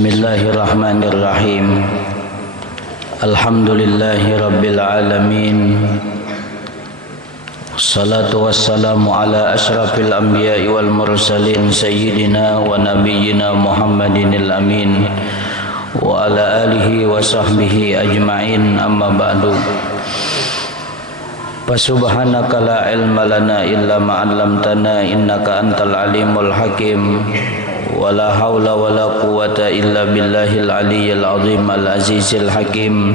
Bismillahirrahmanirrahim. Alhamdulillahi rabbil alamin. Salatu wassalamu ala asyrafil anbiya'i wal mursalin sayyidina wa nabiyyina Muhammadinil amin wa ala alihi wa sahbihi ajma'in, amma ba'du. Fasubhanaka la ilma lana illa ma 'allamtana innaka antal alimul hakim. Wala haula wala quwata illa billahil aliyyil azim al azizil hakim.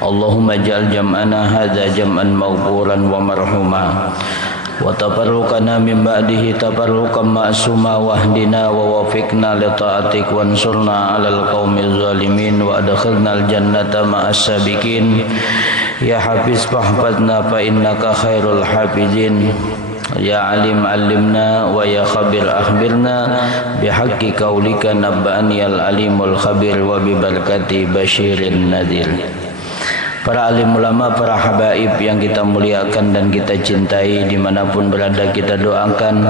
Allahumma ja'al jam'ana hadza jam'an maghfuran wa marhuma wa tafarruqana min ba'dihi tafarruqan ma'suma wahdina wa wafiqna li ta'atik wansurna 'alal qaumil zalimin wa adkhilnal jannata ma'as sabiqin. Ya hafiz fahfazna fa innaka khairul hafizin. Ya alim alimna wa ya khabir akhbirna bihaqqi qaulika nabba'ani al alimul khabir wa bi barakati basyirin nadhir. Para alim ulama, para habaib yang kita muliakan dan kita cintai, dimanapun berada kita doakan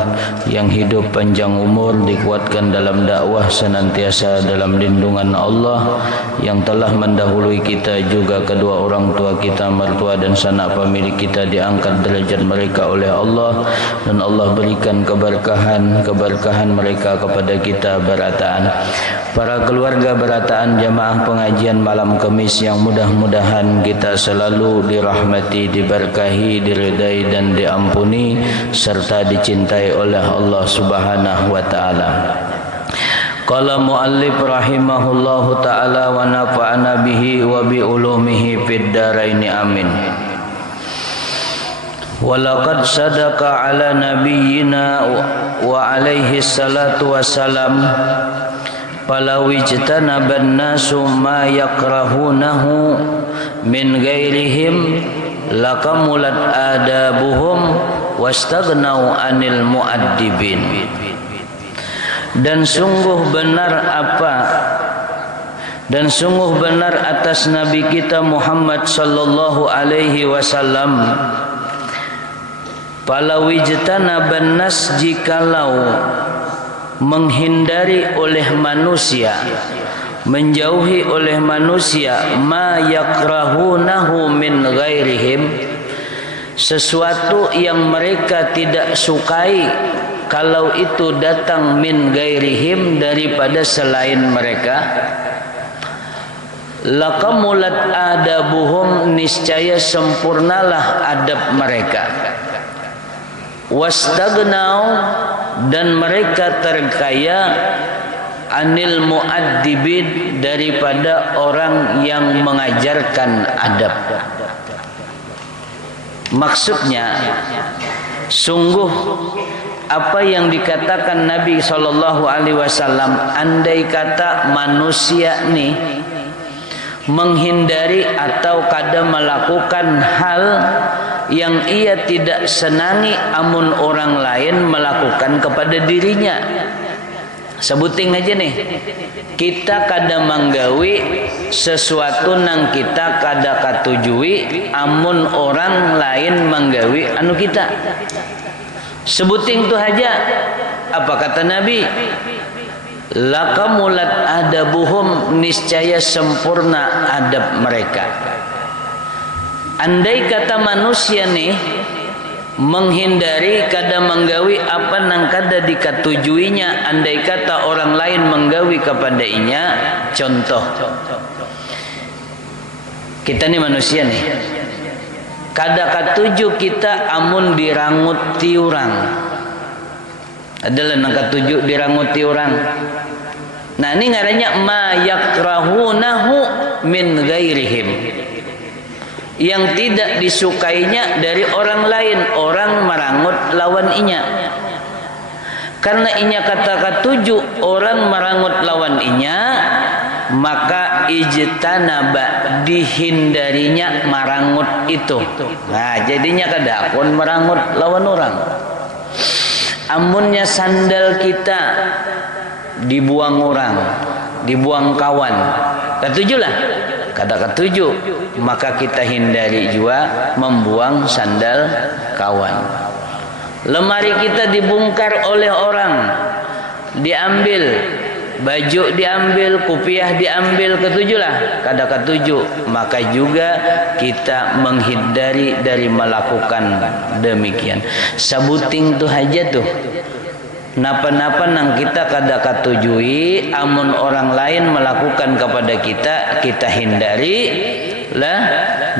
yang hidup panjang umur, dikuatkan dalam dakwah, senantiasa dalam lindungan Allah, yang telah mendahului kita juga kedua orang tua kita, mertua dan sanak famili kita, diangkat derajat mereka oleh Allah, dan Allah berikan keberkahan mereka kepada kita berataan. Para keluarga berataan jamaah pengajian malam Kamis yang mudah-mudahan kita selalu dirahmati, diberkahi, diridai dan diampuni serta dicintai oleh Allah Subhanahu wa taala. Qala muallif rahimahullahu taala wa nafa'ana bihi wa bi ulumihi fid dharain amin. Walaqad sadaqa ala nabiyyina wa alaihi salatu wassalam falau ijtanaban nasu ma yakrahunahu min ghairihim lakamulat adabuhum wastaghnau anil muaddibin. Dan sungguh benar atas Nabi kita Muhammad sallallahu alaihi wasallam, falau ijtanaban nas, jikalau menghindari oleh manusia, menjauhi oleh manusia, ma yakrahunahu min ghairihim, sesuatu yang mereka tidak sukai kalau itu datang min ghairihim, daripada selain mereka, lakamulat adabuhum, niscaya sempurnalah adab mereka, wastaghnau, dan mereka terkaya, anil muaddibin, daripada orang yang mengajarkan adab. Maksudnya, sungguh apa yang dikatakan Nabi SAW, andai kata manusia nih menghindari atau kadang melakukan hal yang ia tidak senangi amun orang lain melakukan kepada dirinya. Sebuting aja nih, kita kada manggawi sesuatu nang kita kada katujui amun orang lain manggawi anu kita. Sebuting tu aja. Apa kata Nabi? Lakamulat adabuhum, niscaya sempurna adab mereka. Andai kata manusia nih menghindari kada menggawi apa nang kada dikatujuinya, andai kata orang lain menggawi kepada inya. Contoh, kita nih manusia nih, kada katuju kita amun diranguti orang, adalah nang katuju diranguti orang. Nah ini ngarannya ma yakrahunahu min ghairihim, yang tidak disukainya dari orang lain, orang merangut lawan inya. Karena inya kata katuju orang merangut lawan inya, maka ijtanaba, dihindarinya marangut itu. Nah jadinya kadakon merangut lawan orang. Amunnya sandal kita dibuang orang, dibuang kawan, katujulah. Kada ketujuh, maka kita hindari juga membuang sandal kawan. Lemari kita dibongkar oleh orang, diambil, baju diambil, kopiah diambil, ketujuhlah kada ketujuh, maka juga kita menghindari dari melakukan demikian. Sabuting tu aja tuh. Napa-napa nang kita kada katujui, amun orang lain melakukan kepada kita, kita hindari lah,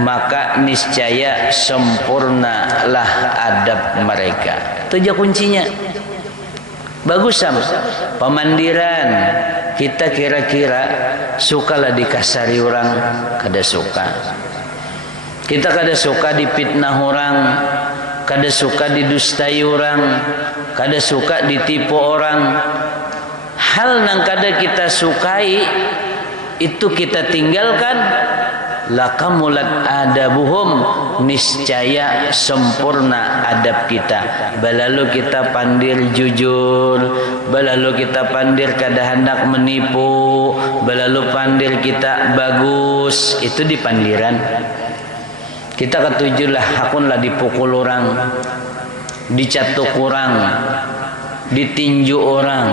maka niscaya sempurnalah adab mereka. Itu aja kuncinya. Bagus sam. Pemandiran kita kira-kira sukalah dikasari orang, kada suka. Kita kada suka dipitnah orang, kada suka didustai orang, kada suka ditipu orang. Hal nang kada kita sukai itu kita tinggalkan, lakamulat adabuhum, niscaya sempurna adab kita. Balalu kita pandir jujur, balalu kita pandir kada hendak menipu, balalu pandir kita bagus, itu di pandiran. Kita ketujuhlah hakunlah dipukul orang, dicatuk orang, ditinju orang,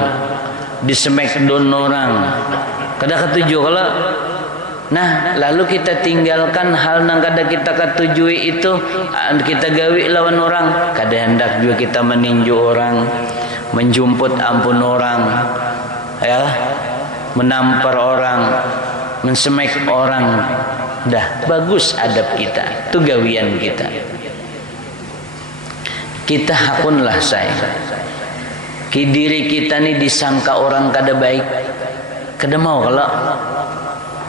dismackdown orang. Kada ketujuh kalau nah lalu kita tinggalkan hal nang kada kita ketujui itu, kita gawi lawan orang. Kada hendak juga kita meninju orang, menjumput ampun orang, ya, menampar orang, mensemek orang. Dah bagus adab kita, itu gawian kita. Kita hakunlah saya. Ki diri kita ni disangka orang kada baik, kada mau kalau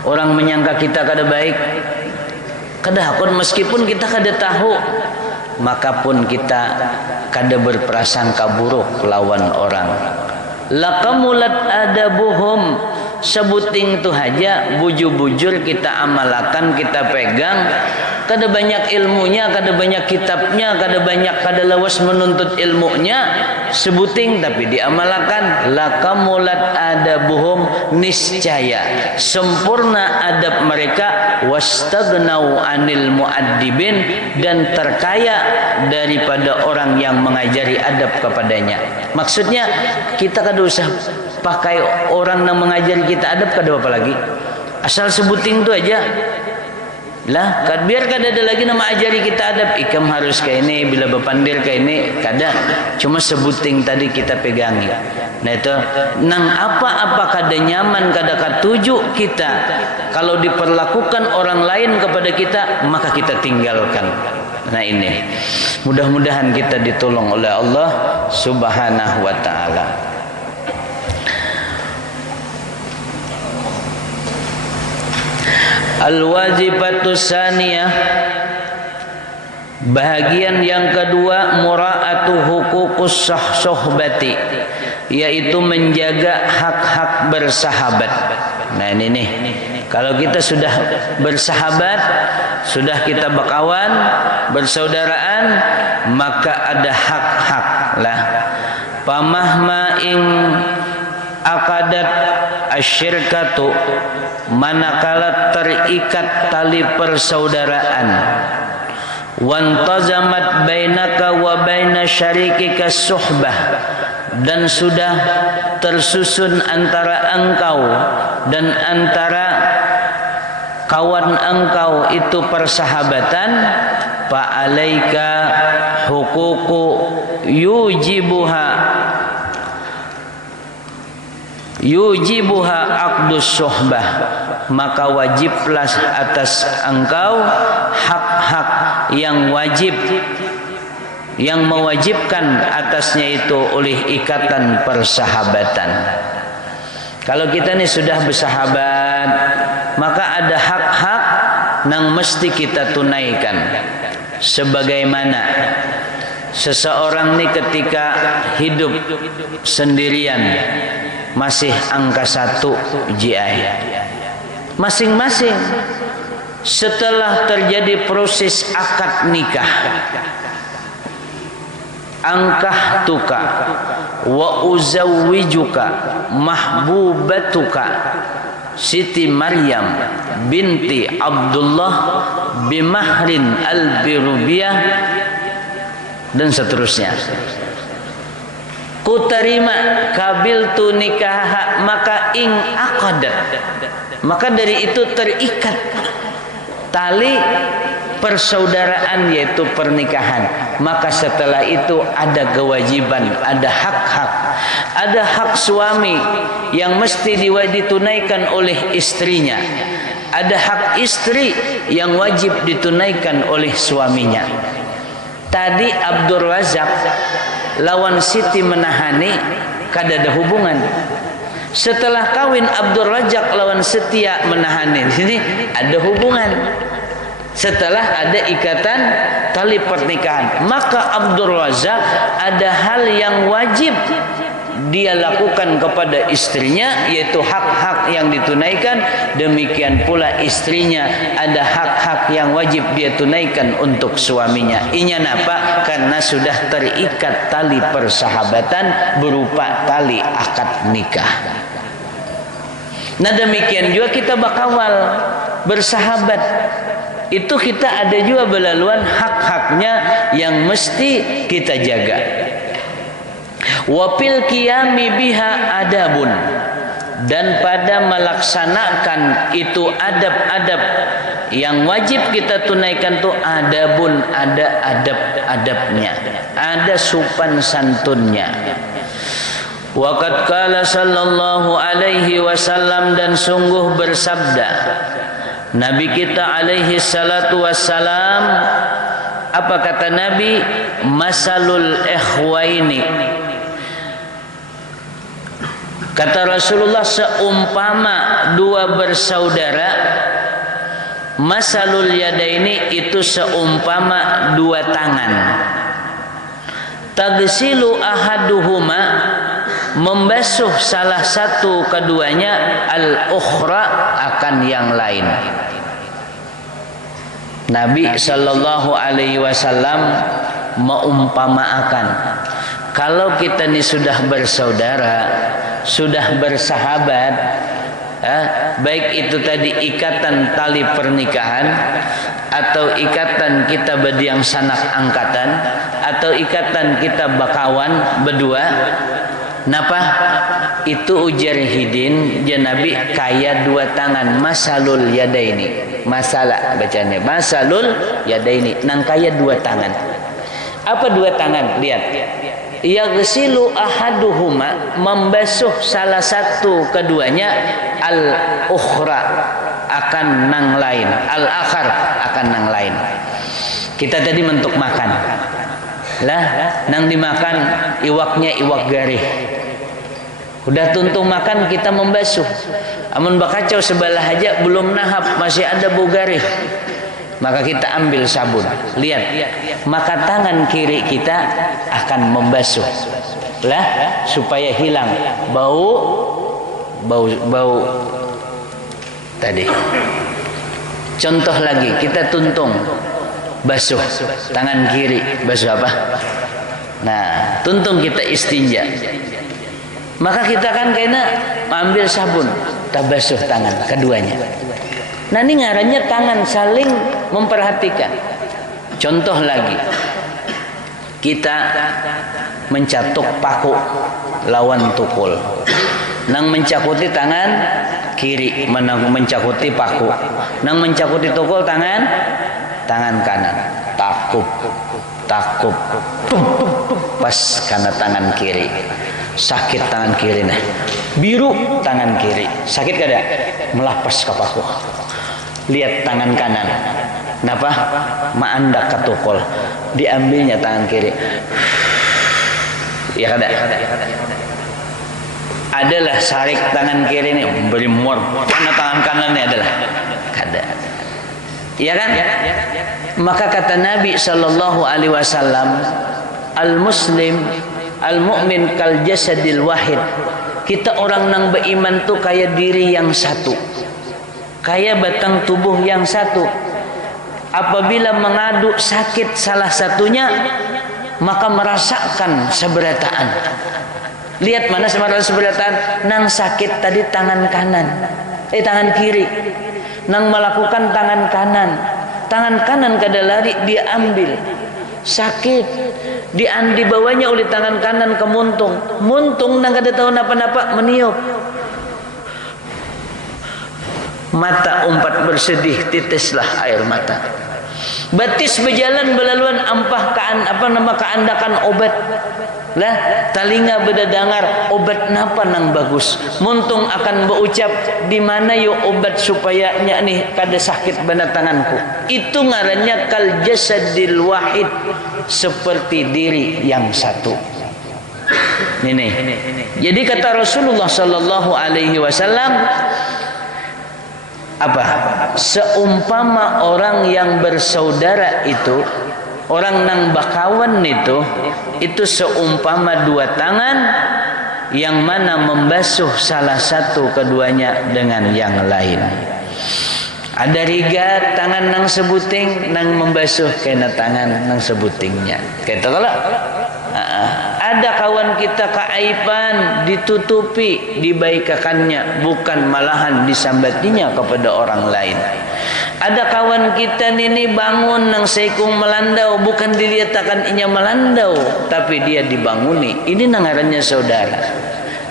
orang menyangka kita kada baik, kada hakun meskipun kita kada tahu, maka pun kita kada berprasangka buruk lawan orang. Lakamulat adabuhum, sebuting tu haja bujur-bujur kita amalkan, kita pegang. Kada banyak ilmunya, kada banyak kitabnya, kada lawas menuntut ilmunya, sebuting tapi diamalkan. Lakamulat adabuhum, niscaya sempurna adab mereka. Wastaghnau anil muaddibin, dan terkaya daripada orang yang mengajari adab kepadanya. Maksudnya kita kada usah pakai orang yang mengajari kita adab, kada apa lagi, asal sebuting tu aja lah. Biar kada ada lagi nama ajari kita adab, ikam harus kayak ini, bila berpandir kayak ini, kada, cuma sebuting tadi kita pegangi. Nah itu nang apa-apa kada nyaman, kada katuju kita, kalau diperlakukan orang lain kepada kita, maka kita tinggalkan. Nah ini mudah-mudahan kita ditolong oleh Allah Subhanahu wa ta'ala. Al-wajibatu saniyah, bahagian yang kedua, mura'atu huququs sohbati, yaitu menjaga hak-hak bersahabat. Nah ini nih, kalau kita sudah bersahabat, sudah kita berkawan, bersaudaraan, maka ada hak-hak lah. Pamahma ing akadat asyirkatu, manakala terikat tali persaudaraan, wantazamat bainaka wa baina syarikika suhbah, dan sudah tersusun antara engkau dan antara kawan engkau itu persahabatan, fa'alaika huququ yujibuha aqdus suhbah, maka wajiblah atas engkau hak-hak yang wajib, yang mewajibkan atasnya itu oleh ikatan persahabatan. Kalau kita ni sudah bersahabat, maka ada hak-hak yang mesti kita tunaikan. Sebagaimana seseorang ni ketika hidup sendirian, masih angka 1 GI, masing-masing setelah terjadi proses akad nikah, angkah tuka wa uzawwijuka mahbubatuka Siti Maryam binti Abdullah bimahrin al-birubiyah, dan seterusnya. ku terima kabiltu nikah, maka ing aqadat, maka dari itu terikat tali persaudaraan yaitu pernikahan. Maka setelah itu ada kewajiban, ada hak-hak, ada hak suami yang mesti ditunaikan oleh istrinya, ada hak istri yang wajib ditunaikan oleh suaminya. Tadi Abdul Razak lawan Siti Menahani kada ada hubungan. Setelah kawin Abdul Razak lawan Setia Menahani, di sini ada hubungan. Setelah ada ikatan tali pernikahan, maka Abdul Razak ada hal yang wajib dia lakukan kepada istrinya, yaitu hak-hak yang ditunaikan. Demikian pula istrinya ada hak-hak yang wajib dia tunaikan untuk suaminya. Inya napa? Karena sudah terikat tali persahabatan berupa tali akad nikah. Nah demikian juga kita bakawal bersahabat, itu kita ada juga belaluan hak-haknya yang mesti kita jaga. Wapil qiyami biha adabun, dan pada melaksanakan itu adab-adab yang wajib kita tunaikan tuh adabun, ada adab-adabnya, ada sopan santunnya. Waqad qala sallallahu alaihi wasallam, dan sungguh bersabda Nabi kita alaihi salatu wassalam. Apa kata Nabi? Masalul ikhwaini, kata Rasulullah, seumpama dua bersaudara. Masalul yadaini, itu seumpama dua tangan. Tagsilu ahaduhuma, membasuh salah satu keduanya, al-ukhra, akan yang lain. Nabi sallallahu alaihi wasallam mengumpamakan, kalau kita ini sudah bersaudara, sudah bersahabat, baik itu tadi ikatan tali pernikahan, atau ikatan kita berdiang sanak angkatan, atau ikatan kita bakawan berdua. Napa? Itu ujar hidin ya Nabi kaya dua tangan. Masalul yadaini, masalah bacanya masalul yadaini, nang kaya dua tangan. Apa dua tangan? Lihat, yaghsilu ahaduhuma, membasuh salah satu keduanya, al-ukhra, akan nang lain, al-akhar, akan nang lain. Kita tadi mentuk makan lah, nang dimakan iwaknya iwak garih, udah tuntung makan kita membasuh. Amun bakacau sebelah aja belum nahap masih ada bau garih, maka kita ambil sabun. Lihat, maka tangan kiri kita akan membasuh lah supaya hilang bau tadi. Contoh lagi, kita tuntung basuh tangan kiri, basuh apa? Nah, tuntung kita istinja, maka kita kan kena ambil sabun, kita basuh tangan keduanya. Nah ini ngarannya tangan saling memperhatikan. Contoh lagi, kita mencatuk paku lawan tukul, nang mencakuti tangan kiri, mencakuti paku, nang mencakuti tukul tangan kanan, takub pas karena tangan kiri, sakit tangan kiri, nah biru tangan kiri, sakit kada? Melapas ke paku. Lihat tangan kanan, kenapa? Maandak ketukul, diambilnya tangan kiri, ya kada? Adalah sarik tangan kiri ini beri muar, mana tangan kanannya adalah kada. Ya kan? Maka kata Nabi sallallahu alaihi wasallam, al-muslim al-mu'min kal jasadil wahid. Kita orang nang beriman tuh kayak diri yang satu, kayak batang tubuh yang satu. Apabila mengadu sakit salah satunya, maka merasakan seberataan. Lihat mana seberataan? Nang sakit tadi tangan kanan, tangan kiri. Nang melakukan tangan kanan kada lari, dia ambil sakit. Dibawanya oleh tangan kanan ke muntung nang kada tahu napa-napa meniup. Mata umpat bersedih, titeslah air mata. Batis berjalan belaluan ampah keandakan obat. Lah talinga bedadangar obat napa nang bagus. Muntung akan berucap di mana yo obat supaya nya nih kada sakit bana tanganku. Itu ngarannya kal jasadil wahid, seperti diri yang satu. Ini. Jadi kata Rasulullah sallallahu alaihi wasallam apa? Seumpama orang yang bersaudara itu, orang nang bakawan itu seumpama dua tangan yang mana membasuh salah satu keduanya dengan yang lain. Ada rigat tangan nang sebuting nang membasuh kena tangan nang sebutingnya. Kata kalau ada kawan kita keaiban ditutupi dibaikakannya, bukan malahan disambatinya kepada orang lain. Ada kawan kita ini bangun nang seikung melandau, bukan dilihatkan inya melandau, tapi dia dibanguni. Ini nangarannya saudara.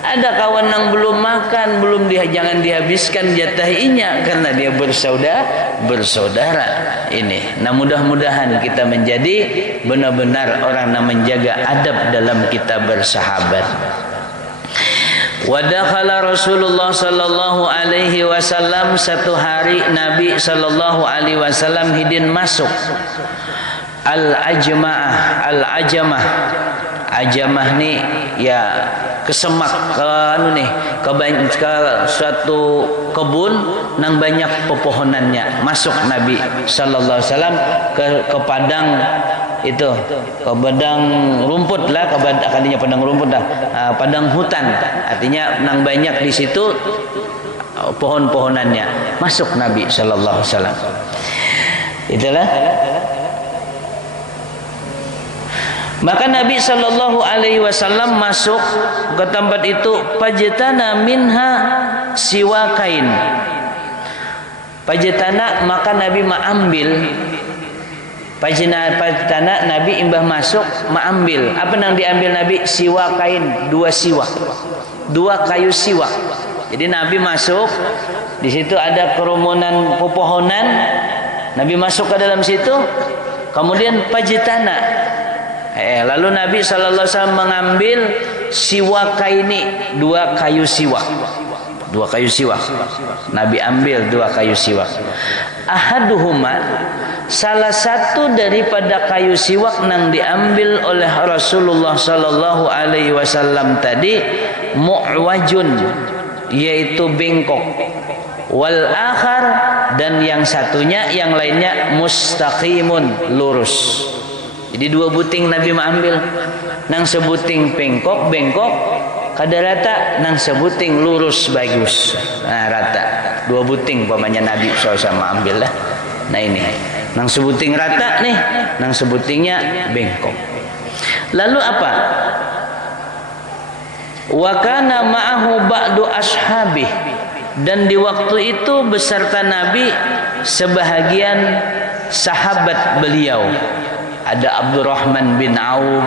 Ada kawan yang belum makan, jangan dihabiskan jatah inya karena dia bersaudara. Ini. Nah, mudah-mudahan kita menjadi benar-benar orang yang menjaga adab dalam kita bersahabat. Wa dakhala Rasulullah sallallahu alaihi wasallam, satu hari Nabi sallallahu alaihi wasallam hidin masuk Ajamah ni ya kesemak ke suatu kebun nang banyak pepohonannya. Masuk Nabi sallallahu alaihi wasallam ke padang itu, ke padang rumput lah, kadinya padang rumput dah, padang hutan. Artinya nang banyak di situ pohon-pohonannya. Masuk Nabi sallallahu alaihi wasallam. Itulah. Maka Nabi sallallahu alaihi wasallam masuk ke tempat itu, pajtana minha siwakain. Pajtana, maka Nabi mengambil. Pajtana, Nabi imbah masuk mengambil. Apa yang diambil Nabi? Siwakain, dua siwak. Dua kayu siwak. Jadi Nabi masuk, di situ ada kerumunan pepohonan. Nabi masuk ke dalam situ, kemudian pajtana. Lalu Nabi sallallahu alaihi wasallam mengambil siwakaini, dua kayu siwak. Dua kayu siwak. Nabi ambil dua kayu siwak. Ahaduhuma, salah satu daripada kayu siwak yang diambil oleh Rasulullah sallallahu alaihi wasallam tadi mu'wajun, yaitu bengkok. Wal akhar, dan yang satunya, yang lainnya mustaqimun, lurus. Jadi dua buting Nabi mengambil, nang sebuting bengkok kada rata, nang sebuting lurus bagus, nah rata. Dua buting pamannya Nabi SAW mengambil lah. Nah ini, nang sebuting rata nih, nang sebutingnya bengkok. Lalu apa? Wa kana ma'ahu ba'du ashabih, dan di waktu itu beserta Nabi sebahagian sahabat beliau. Ada Abdurrahman bin Auf,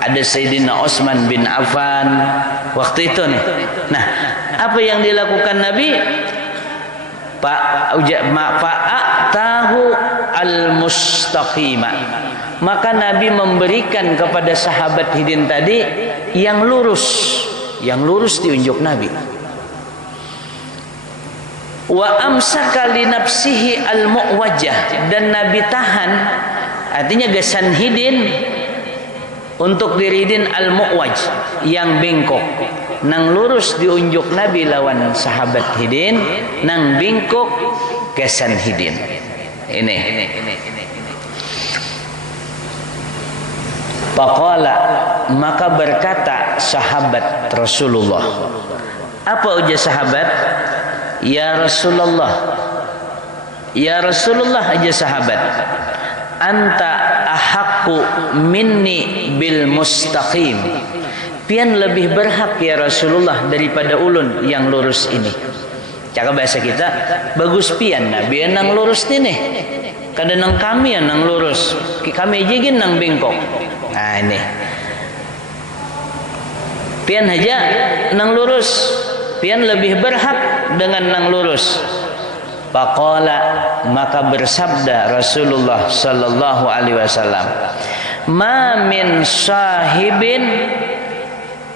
ada Sayyidina Utsman bin Affan waktu itu nih. Nah, apa yang dilakukan Nabi? Fa'atahu al-mustaqima, maka Nabi memberikan kepada sahabat hidin tadi yang lurus diunjuk Nabi. Wa amsaka li nafsihi al-mu'wajjah, dan Nabi tahan, artinya gesan hidin untuk diri hidin al-mu'waj, yang bengkok. Nang lurus diunjuk Nabi lawan sahabat hidin, nang bengkok gesan hidin. Ini. Faqala, maka berkata sahabat Rasulullah. Apa ujar sahabat? Ya Rasulullah, aja sahabat. Anta ahaqqu minni bil mustaqim. Pian lebih berhak ya Rasulullah daripada ulun yang lurus ini. Cara bahasa kita, bagus pian Nabi yang lurus ini. Kada nang kami nang lurus, kami jigin nang bengkok. Nah ini. Pian aja nang lurus, pian lebih berhak dengan nang lurus. Faqala, maka bersabda Rasulullah sallallahu alaihi wasallam, "Ma min sahibin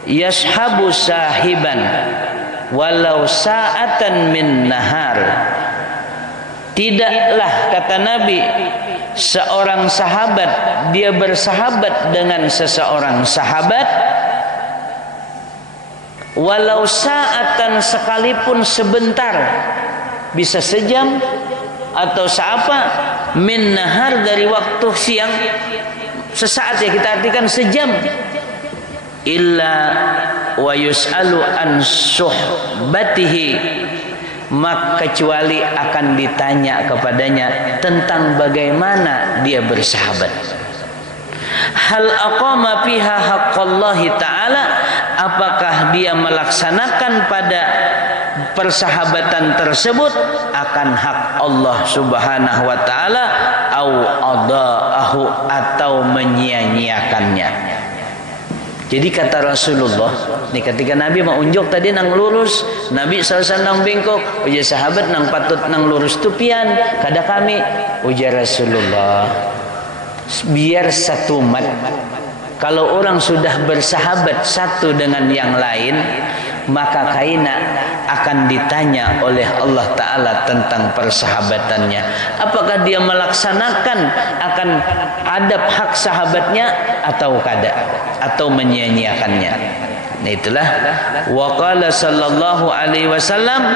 yashabu sahiban walau sa'atan min nahar." Tidaklah, kata Nabi, seorang sahabat dia bersahabat dengan seseorang sahabat walau sa'atan, sekalipun sebentar, bisa sejam atau seapa, min nahar, dari waktu siang, sesaat ya kita artikan sejam, illa wa yus'alu an suhbatihi, maka kecuali akan ditanya kepadanya tentang bagaimana dia bersahabat. Hal aqama fiha haqqallahi ta'ala, apakah dia melaksanakan pada persahabatan tersebut akan hak Allah subhanahu wa ta'ala, au adaahu, atau menyia-nyiakannya. Jadi kata Rasulullah, nih ketika Nabi mau unjuk tadi nang lurus, Nabi SAW nang bengkok, ujar sahabat nang patut nang lurus tupian, kada kami, ujar Rasulullah, biar satu umat, kalau orang sudah bersahabat satu dengan yang lain, maka kaina akan ditanya oleh Allah Ta'ala tentang persahabatannya. Apakah dia melaksanakan akan adab hak sahabatnya atau kada, atau menyia-nyiakannya. Nah itulah waqala sallallahu alaihi wasallam,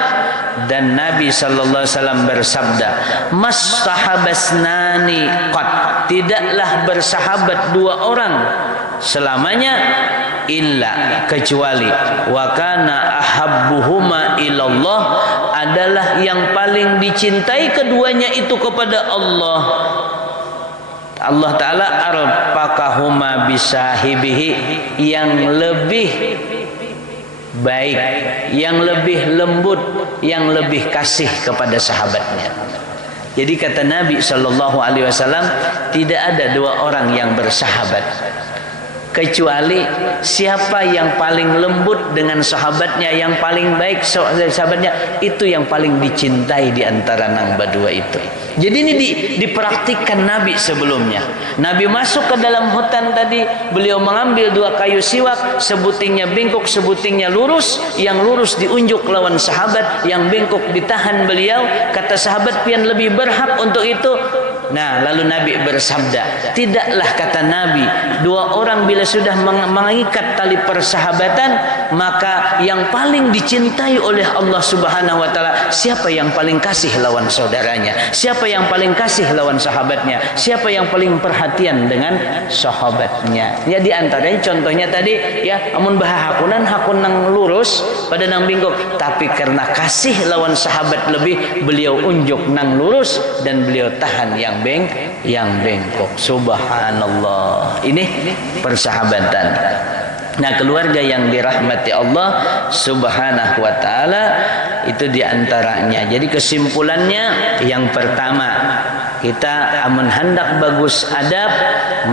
dan Nabi sallallahu alaihi wasallam bersabda, mastahabasnani qad, tidaklah bersahabat dua orang selamanya, illa, kecuali, wa kana ahabbuhuma ilallah, adalah yang paling dicintai keduanya itu kepada Allah. Allah Ta'ala arfaqahuma bisahibihi, yang lebih baik, yang lebih lembut, yang lebih kasih kepada sahabatnya. Jadi kata Nabi sallallahu alaihi wasallam, tidak ada dua orang yang bersahabat kecuali siapa yang paling lembut dengan sahabatnya, yang paling baik sahabatnya, itu yang paling dicintai di antara nang berdua itu. Jadi ini dipraktikkan Nabi sebelumnya. Nabi masuk ke dalam hutan tadi, beliau mengambil dua kayu siwak, sebutingnya bengkok, sebutingnya lurus, yang lurus diunjuk lawan sahabat, yang bengkok ditahan beliau. Kata sahabat, pian lebih berhak untuk itu. Nah, lalu Nabi bersabda, tidaklah, kata Nabi, dua orang bila sudah mengikat tali persahabatan, maka yang paling dicintai oleh Allah Subhanahu wa taala, siapa yang paling kasih lawan saudaranya, siapa yang paling kasih lawan sahabatnya, siapa yang paling perhatian dengan sahabatnya. Ya di antaranya contohnya tadi ya, amun bahakunan hakun nang lurus pada nang bingkok, tapi karena kasih lawan sahabat lebih, beliau unjuk nang lurus dan beliau tahan yang bengkok. Subhanallah. Ini persahabatan. Nah, keluarga yang dirahmati Allah Subhanahu wa taala itu diantaranya. Jadi kesimpulannya, yang pertama, kita amun hendak bagus adab,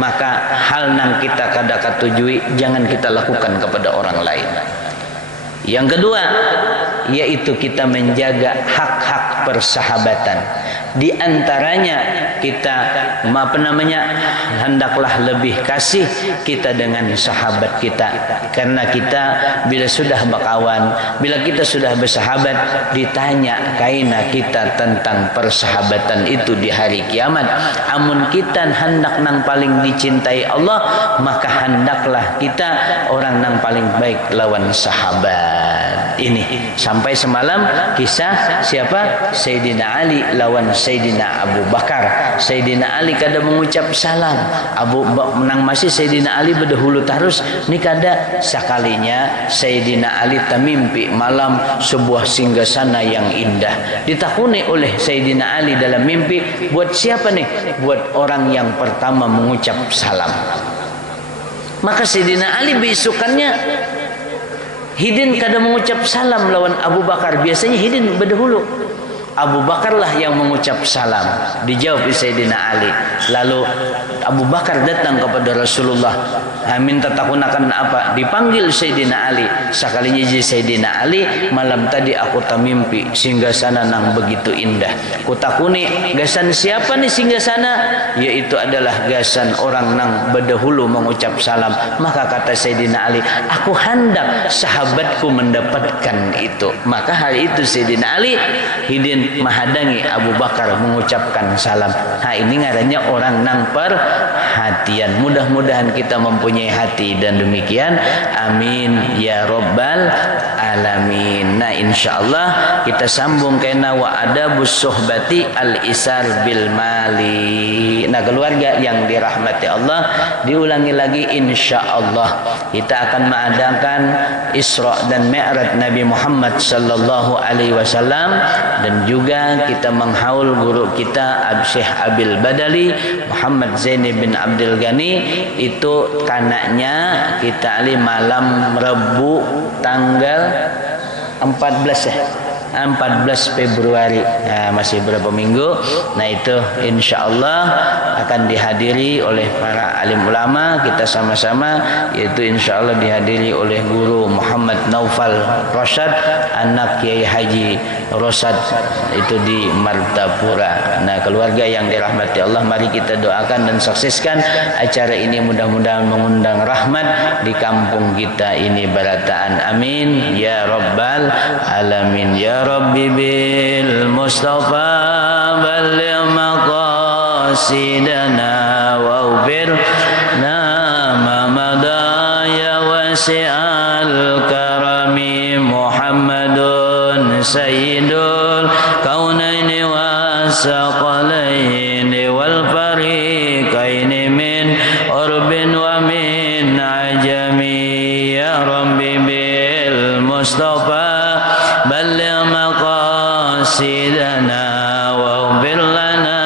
maka hal nang kita kada katujui jangan kita lakukan kepada orang lain. Yang kedua, yaitu kita menjaga hak-hak persahabatan. Di antaranya kita hendaklah lebih kasih kita dengan sahabat kita, karena kita bila sudah berkawan, bila kita sudah bersahabat, ditanya kaina kita tentang persahabatan itu di hari kiamat. Amun kita hendak nang paling dicintai Allah, maka hendaklah kita orang nang paling baik lawan sahabat. Ini sampai semalam kisah siapa? Sayyidina Ali lawan Sayyidina Abu Bakar. Sayyidina Ali kada mengucap salam, nang masih Sayyidina Ali berdahulu terus ni kada. Sekalinya Sayyidina Ali tamimpi malam sebuah singgasana yang indah, ditakuni oleh Sayyidina Ali dalam mimpi, buat siapa nih? Buat orang yang pertama mengucap salam. Maka Sayyidina Ali besokannya hidin kada mengucap salam lawan Abu Bakar. Biasanya hidin berdahulu. Abu Bakarlah yang mengucap salam. Dijawab Sayyidina Ali. Lalu Abu Bakar datang kepada Rasulullah, minta takunakan apa? Dipanggil Sayyidina Ali. Sekalinya Sayyidina Ali, malam tadi aku tak mimpi singgasana nang begitu indah. Kutakuni gasan siapa nih singgasana? Yaitu adalah gasan orang nang berdahulu mengucap salam. Maka kata Sayyidina Ali, aku hendak sahabatku mendapatkan itu. Maka hari itu Sayyidina Ali hidin menghadangi Abu Bakar mengucapkan salam. Ini ngarannya orang nang perhatian. Mudah-mudahan kita mempunyai hati dan demikian. Amin ya rabbal alamin. Nah, insyaallah kita sambung kena wa adabus suhbati al-isar bil mali. Nah, keluarga yang dirahmati Allah, diulangi lagi insyaallah kita akan mengadakan Isra dan Mi'raj Nabi Muhammad sallallahu alaihi wasallam, dan juga kita menghaul guru kita Syekh Abil Badali Muhammad Zaini bin Abdul Ghani. Itu kanaknya kita ali malam Rabu tanggal 14 ya, 14 Februari. Nah, masih berapa minggu. Nah, itu insyaallah akan dihadiri oleh para alim ulama kita sama-sama, yaitu insyaallah dihadiri oleh guru Muhammad Naufal Rosyad, anak Kiai Haji Rosyad, itu di Martapura. Nah, keluarga yang dirahmati Allah, mari kita doakan dan sukseskan acara ini, mudah-mudahan mengundang rahmat di kampung kita ini barataan. Amin ya rabbal alamin. Ya Rabbi bil Mustafa balligh maqasidana waghfir lana ma madha ya wasi'al karami. Muhammadun sayyidul kaunaini wasaqalaini wal fariqaini min urbin wa min ajami. Ya Rabbi bil Mustafa balligh maqasidana waghfir lana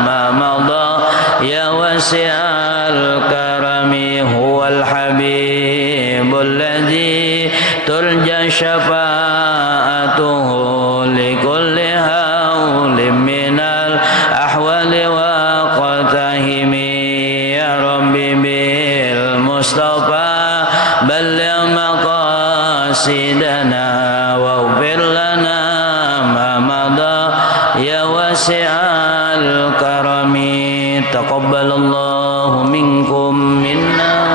ma madha ya wasi'al karami. Huwal habibul ladzi turja syafa'atuhu likulli hawlin minal ahwali wa qatahimi. Ya Rabbi bil Mustafa balligh maqasidana waghfir lana ma madha ya wasi'al karami. Taqabbalallahu minkum minna